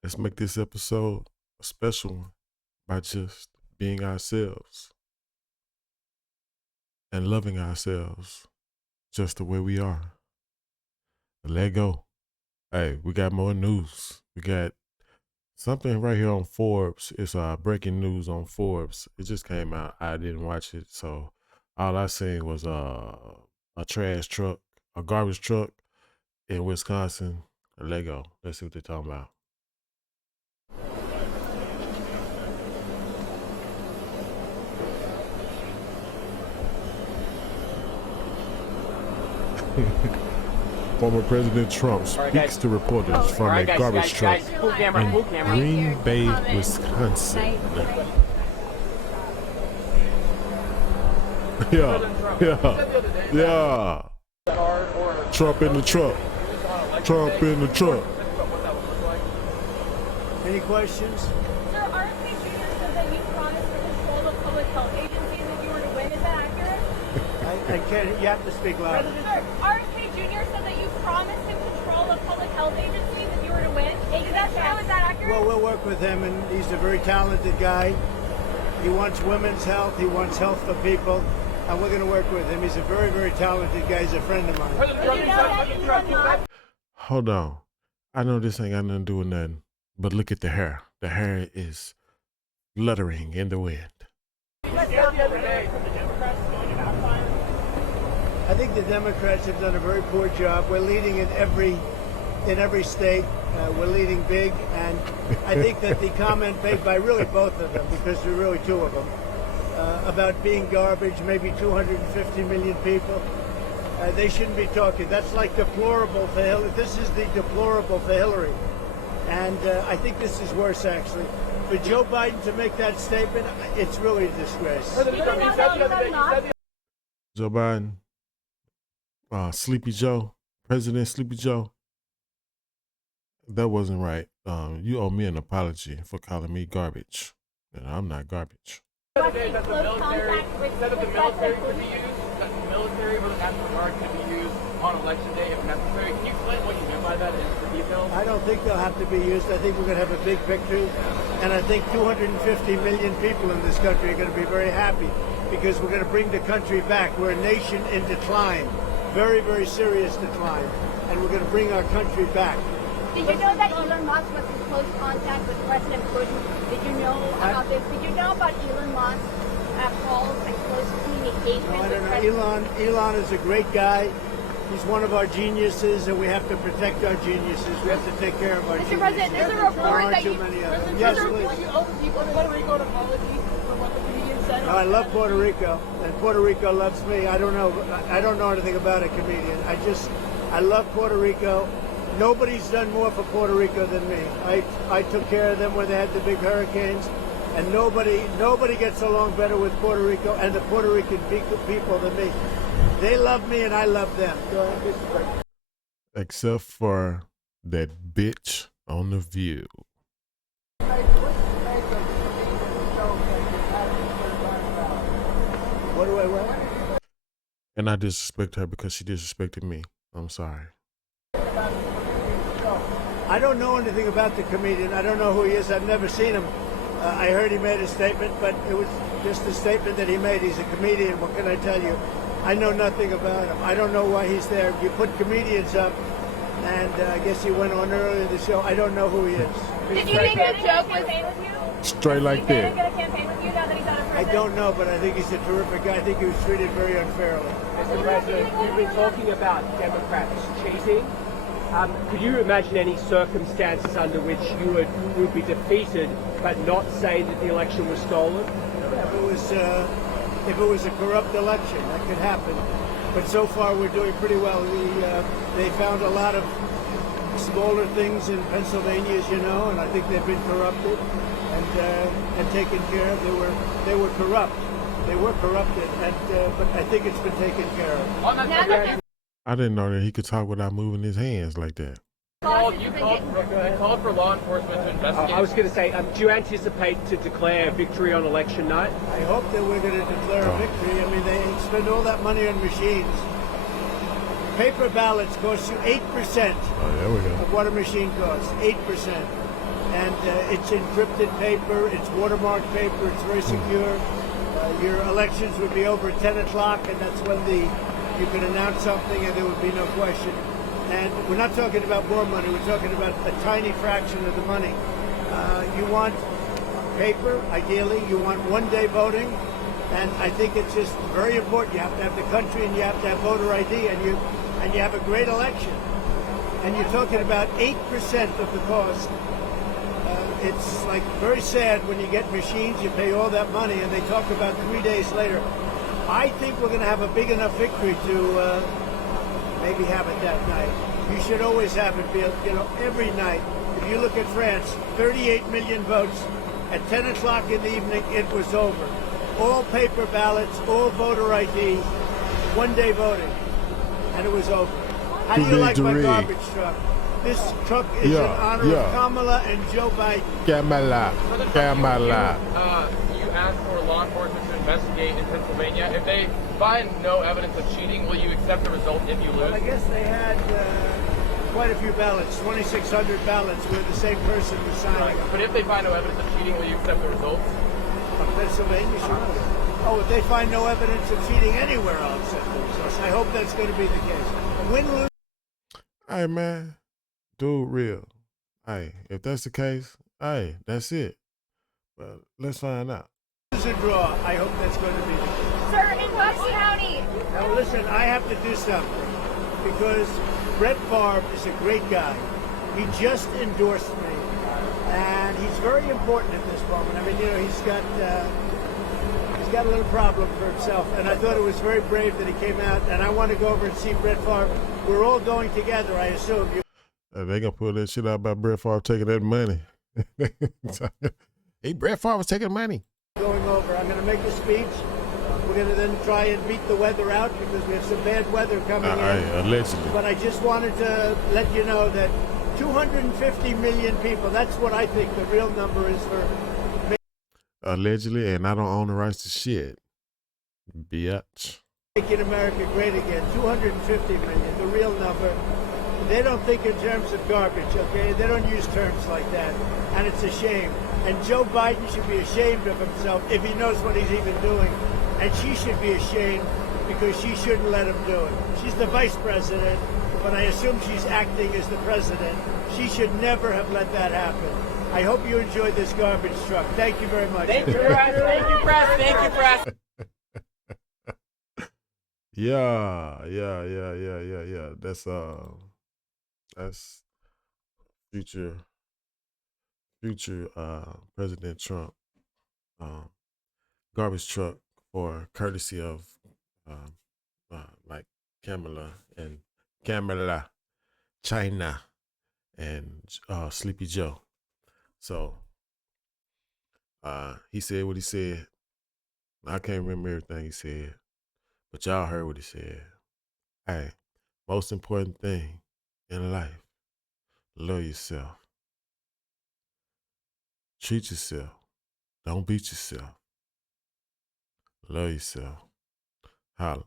Let's make this episode a special one by just being ourselves and loving ourselves just the way we are. Let go. Hey, we got more news. We got something right here on Forbes. It's breaking news on Forbes. It just came out. I didn't watch it, so all I seen was a trash truck, a garbage truck in Wisconsin. Let go. Let's see what they're talking about. Former President Trump speaks to reporters from a garbage truck in Green Bay, Wisconsin. Yeah. Trump in the truck. Trump in the truck. Any questions? Sir, RFK Jr. said that you promised to control the public health agencies if you were to win. Is that accurate? I can't. You have to speak loud. Sir, RFK Jr. said that you promised to control the public health agencies if you were to win. Is that true? Is that accurate? Well, we'll work with him, and he's a very talented guy. He wants women's health. He wants health for people, and we're going to work with him. He's a very, very talented guy. He's a friend of mine. Did you know that Elon Musk? Hold on. I know this ain't got nothing to do with nothing, but look at the hair. The hair is fluttering in the wind. I think the Democrats have done a very poor job. We're leading in every state. We're leading big, and I think that the comment made by really both of them, because there are really two of them, about being garbage, maybe 250 million people, they shouldn't be talking. That's like deplorable for Hillary. This is the deplorable for Hillary. And I think this is worse, actually. For Joe Biden to make that statement, it's really a disgrace. Joe Biden, Sleepy Joe, President Sleepy Joe, that wasn't right. You owe me an apology for calling me garbage. And I'm not garbage. That the military could be used, that the military or the National Guard could be used on election day if necessary. Can you explain what you meant by that in detail? I don't think they'll have to be used. I think we're going to have a big victory. And I think 250 million people in this country are going to be very happy because we're going to bring the country back. We're a nation in decline, very, very serious decline. And we're going to bring our country back. Did you know that Elon Musk was in close contact with President Putin? Did you know about this? Did you know about Elon Musk calls and close communication I with don't know. President? Elon is a great guy. He's one of our geniuses, and we have to protect our geniuses. We have to take care of our Mr. geniuses. President, there's a There report aren't that too you... many of them. Yes, please. I love Puerto Rico, and Puerto Rico loves me. I don't know anything about a comedian. I love Puerto Rico. Nobody's done more for Puerto Rico than me. I took care of them when they had the big hurricanes, and nobody gets along better with Puerto Rico and the Puerto Rican people than me. They love me and I love them. Go ahead. Except for that bitch on The View. What do I want? And I disrespect her because she disrespected me. I'm sorry. I don't know anything about the comedian. I don't know who he is. I've never seen him. I heard he made a statement, but it was just a statement that he made. He's a comedian. What can I tell you? I know nothing about him. I don't know why he's there. You put comedians up, and I guess he went on earlier in the show. I don't know who he is. Did you think that joke was campaign with you? Straight like Did he that. get a campaign with you now that he's out of I prison? don't know, but I think he's a terrific guy. I think he was treated very unfairly. Mr. President, you've been talking about Democrats cheating. Could you imagine any circumstances under which you would be defeated but not say that the election was stolen? If it was a corrupt election, that could happen. But so far, we're doing pretty well. They found a lot of smaller things in Pennsylvania, as you know, and I think they've been corrupted and taken care of. They were corrupt. They were corrupted, but I think it's been taken care of. I didn't know that he could talk without moving his hands like that. You called for law enforcement to investigate. I was going to say, do you anticipate to declare victory on election night? I hope that we're going to declare a victory. I mean, they spend all that money on machines. Paper ballots cost you 8% Oh, there we go. of what a machine costs. 8%. and it's encrypted paper, it's watermarked paper, it's very secure. Your elections would be over at 10 o'clock, and that's when you could announce something and there would be no question. And we're not talking about more money, we're talking about a tiny fraction of the money. You want paper, ideally, you want one-day voting, and I think it's just very important. You have to have the country and you have to have voter ID, and you have a great election. And you're talking about 8% of the cost. It's like very sad when you get machines, you pay all that money, and they talk about 3 days later. I think we're going to have a big enough victory to maybe have it that night. You should always have it, Bill. You know, every night. If you look at France, 38 million votes. At 10 o'clock in the evening, it was over. All paper ballots, all voter ID, one-day voting, and it was over. How do you like my garbage truck? This truck is in honor of Kamala and Joe Biden. Kamala. You asked for law enforcement to investigate in Pennsylvania. If they find no evidence of cheating, will you accept the result if you lose? Well, I guess they had quite a few ballots, 2,600 ballots, where the same person was signing. But if they find no evidence of cheating, will you accept the results? Of Pennsylvania, sure. Oh, if they find no evidence of cheating anywhere, I'll accept the results. I hope that's going to be the case. Win, lose. Hey, man. Dude, real. Hey, if that's the case, hey, that's it. But let's find out. It's a draw. I hope that's going to be the case. Sir, in West County. Now, listen, I have to do something because Brett Favre is a great guy. He just endorsed me, and he's very important at this moment. I mean, you know, he's got a little problem for himself, and I thought it was very brave that he came out. And I want to go over and see Brett Favre. We're all going together, I assume. They gonna pull that shit out about Brett Favre taking that money. Hey, Brett Favre was taking money. Going over, I'm going to make a speech. We're going to then try and beat the weather out because we have some bad weather coming in. Allegedly. But I just wanted to let you know that 250 million people, that's what I think the real number is for. Allegedly, and I don't own the rights to shit. Bitch. Making America great again. 250 million, the real number. They don't think in terms of garbage, okay? They don't use terms like that. And it's a shame. And Joe Biden should be ashamed of himself if he knows what he's even doing. And she should be ashamed because she shouldn't let him do it. She's the vice president, but I assume she's acting as the president. She should never have let that happen. I hope you enjoyed this garbage truck. Thank you very much. Thank you, press. Thank you, press. Thank you, press. Yeah. That's future President Trump garbage truck for courtesy of like Kamala, China, and Sleepy Joe. So he said what he said. I can't remember everything he said, but y'all heard what he said. Hey, most important thing in life, love yourself. Treat yourself. Don't beat yourself. Love yourself. Holla.